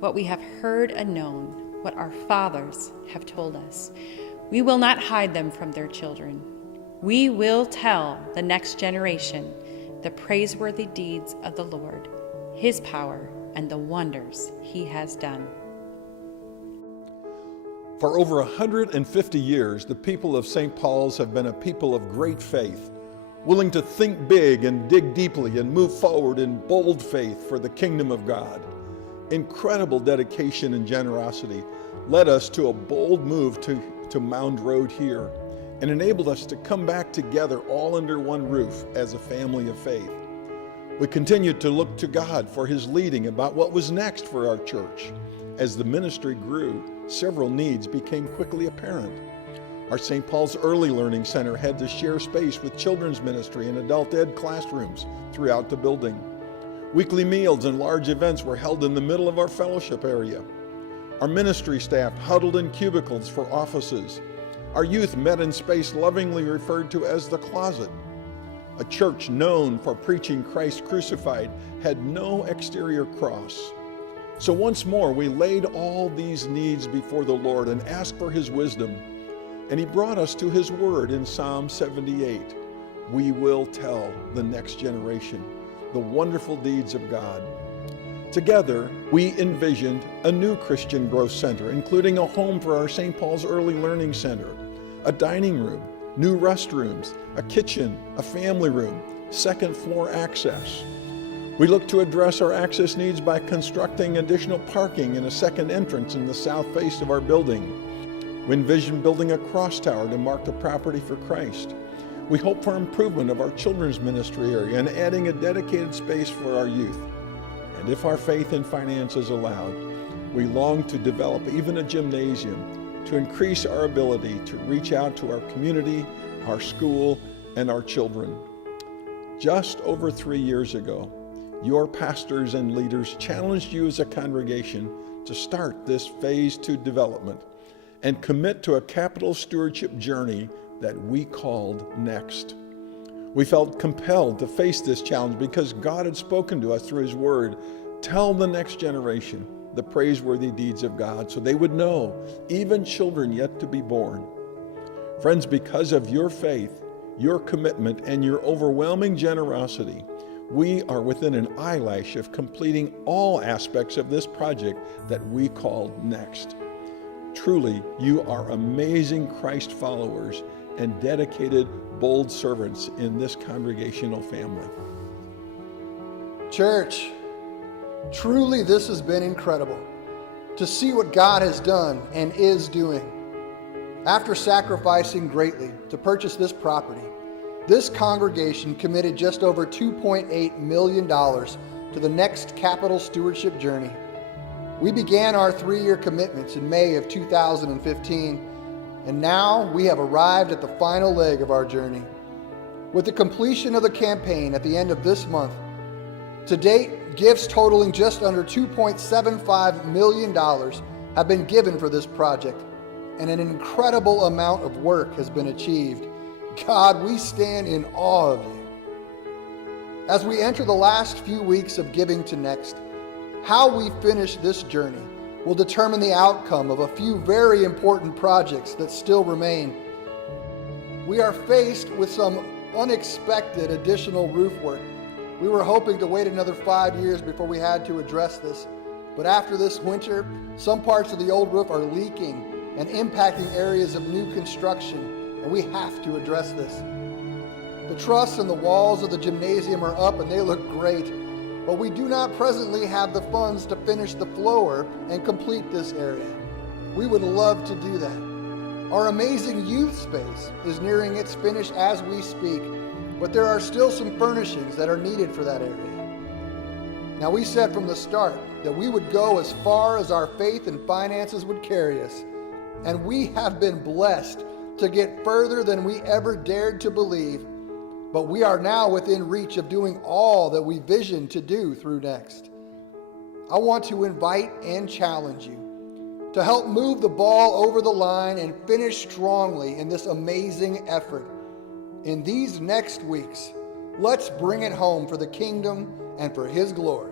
what we have heard and known, what our fathers have told us. We will not hide them from their children. We will tell the next generation the praiseworthy deeds of the Lord, his power, and the wonders he has done. For over 150 years, the people of St. Paul's have been a people of great faith, willing to think big and dig deeply and move forward in bold faith for the kingdom of God. Incredible dedication and generosity led us to a bold move to Mound Road here and enabled us to come back together all under one roof as a family of faith. We continued to look to God for his leading about what was next for our church. As the ministry grew, several needs became quickly apparent. Our St. Paul's Early Learning Center had to share space with children's ministry and adult ed classrooms throughout the building. Weekly meals and large events were held in the middle of our fellowship area. Our ministry staff huddled in cubicles for offices. Our youth met in space lovingly referred to as the closet. A church known for preaching Christ crucified had no exterior cross. So once more, we laid all these needs before the Lord and asked for his wisdom. And he brought us to his word in Psalm 78. We will tell the next generation the wonderful deeds of God. Together, we envisioned a new Christian growth center, including a home for our St. Paul's Early Learning Center, a dining room, new restrooms, a kitchen, a family room, second floor access. We look to address our access needs by constructing additional parking and a second entrance in the south face of our building. We envision building a cross tower to mark the property for Christ. We hope for improvement of our children's ministry area and adding a dedicated space for our youth. And if our faith and finances allowed, we long to develop even a gymnasium to increase our ability to reach out to our community, our school, and our children. Just over 3 years ago, your pastors and leaders challenged you as a congregation to start this phase 2 development and commit to a capital stewardship journey that we called NEXT. We felt compelled to face this challenge because God had spoken to us through his word. Tell the next generation the praiseworthy deeds of God so they would know, even children yet to be born. Friends, because of your faith, your commitment, and your overwhelming generosity, we are within an eyelash of completing all aspects of this project that we called NEXT. Truly, you are amazing Christ followers and dedicated, bold servants in this congregational family. Church, truly this has been incredible to see what God has done and is doing. After sacrificing greatly to purchase this property, this congregation committed just over $2.8 million to the NEXT Capital Stewardship Journey. We began our 3-year commitments in May of 2015, and now we have arrived at the final leg of our journey. With the completion of the campaign at the end of this month, to date, gifts totaling just under $2.75 million have been given for this project, and an incredible amount of work has been achieved. God, we stand in awe of you. As we enter the last few weeks of giving to NEXT, how we finish this journey will determine the outcome of a few very important projects that still remain. We are faced with some unexpected additional roof work. We were hoping to wait another 5 years before we had to address this, but after this winter, some parts of the old roof are leaking and impacting areas of new construction, and we have to address this. The truss and the walls of the gymnasium are up and they look great, but we do not presently have the funds to finish the floor and complete this area. We would love to do that. Our amazing youth space is nearing its finish as we speak, but there are still some furnishings that are needed for that area. Now, we said from the start that we would go as far as our faith and finances would carry us, and we have been blessed to get further than we ever dared to believe. But we are now within reach of doing all that we vision to do through NEXT. I want to invite and challenge you to help move the ball over the line and finish strongly in this amazing effort. In these next weeks, let's bring it home for the kingdom and for His glory.